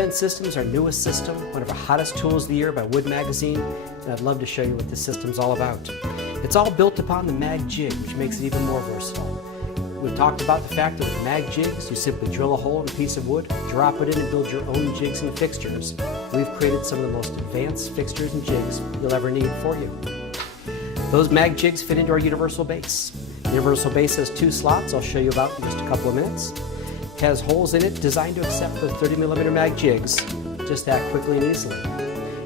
Magfence system is our newest system, one of our hottest tools of the year by Wood Magazine, and I'd love to show you what this system's all about. It's all built upon the mag jig, which makes it even more versatile. We've talked about the fact that with mag jigs, you simply drill a hole in a piece of wood, drop it in and build your own jigs and fixtures. We've created some of the most advanced fixtures and jigs you'll ever need for you. Those mag jigs fit into our universal base. The universal base has 2 slots I'll show you about in just a couple of minutes. It has holes in it designed to accept the 30mm mag jigs just that quickly and easily.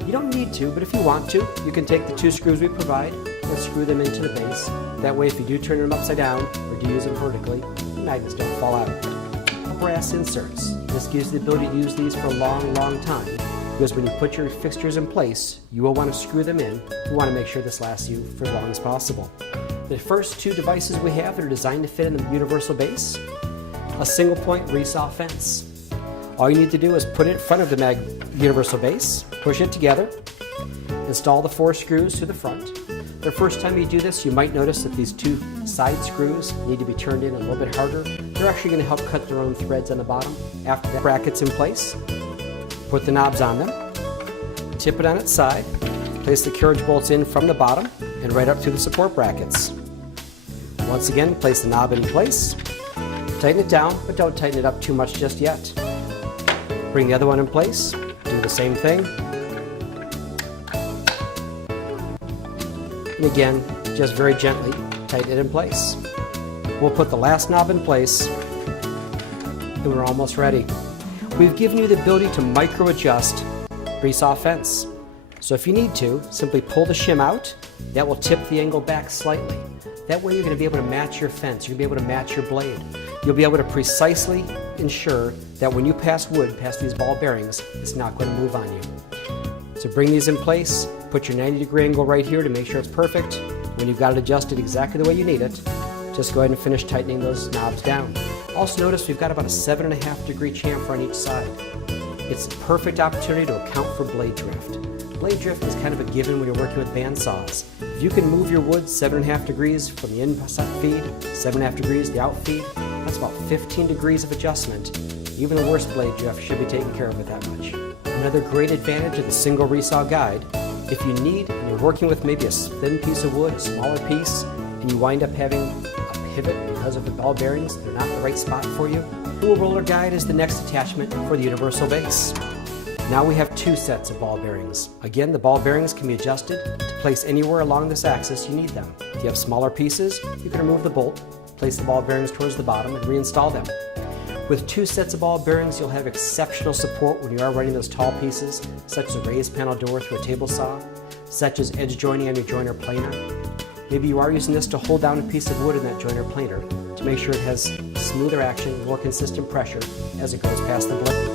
You don't need to, but if you want to, you can take the 2 screws we provide and screw them into the base. That way if you do turn them upside down or do use them vertically, the magnets don't fall out. Brass inserts. This gives you the ability to use these for a long time, because when you put your fixtures in place, you will want to screw them in. You want to make sure this lasts you for as long as possible. The first 2 devices we have that are designed to fit in the universal base: a single point resaw fence. All you need to do is put it in front of the universal base, push it together, install the 4 screws to the front. The first time you do this, you might notice that these 2 side screws need to be turned in a little bit harder. They're actually going to help cut their own threads on the bottom. After that, bracket's in place, put the knobs on them, tip it on its side, place the carriage bolts in from the bottom and right up through the support brackets. Once again, place the knob in place, tighten it down, but don't tighten it up too much just yet. Bring the other one in place, do the same thing. And again, just very gently tighten it in place. We'll put the last knob in place and we're almost ready. We've given you the ability to micro adjust resaw fence. So if you need to, simply pull the shim out. That will tip the angle back slightly. That way you're going to be able to match your fence. You're going to be able to match your blade. You'll be able to precisely ensure that when you pass wood, past these ball bearings, it's not going to move on you. So bring these in place, put your 90-degree angle right here to make sure it's perfect. When you've got it adjusted exactly the way you need it, just go ahead and finish tightening those knobs down. Also notice we've got about a 7.5-degree chamfer on each side. It's a perfect opportunity to account for blade drift. Blade drift is kind of a given when you're working with bandsaws. If you can move your wood 7.5 degrees from the inside feed, 7.5 degrees the out feed, that's about 15 degrees of adjustment. Even the worst blade drift should be taken care of with that much. Another great advantage of the single resaw guide, if you need, and you're working with maybe a thin piece of wood, a smaller piece, and you wind up having a pivot because of the ball bearings, they're not the right spot for you, Tool Roller Guide is the next attachment for the universal base. Now we have 2 sets of ball bearings. Again, the ball bearings can be adjusted to place anywhere along this axis you need them. If you have smaller pieces, you can remove the bolt, place the ball bearings towards the bottom, and reinstall them. With 2 sets of ball bearings, you'll have exceptional support when you are running those tall pieces, such as a raised panel door through a table saw, such as edge joining on your joiner planer. Maybe you are using this to hold down a piece of wood in that joiner planer to make sure it has smoother action, more consistent pressure as it goes past the blade.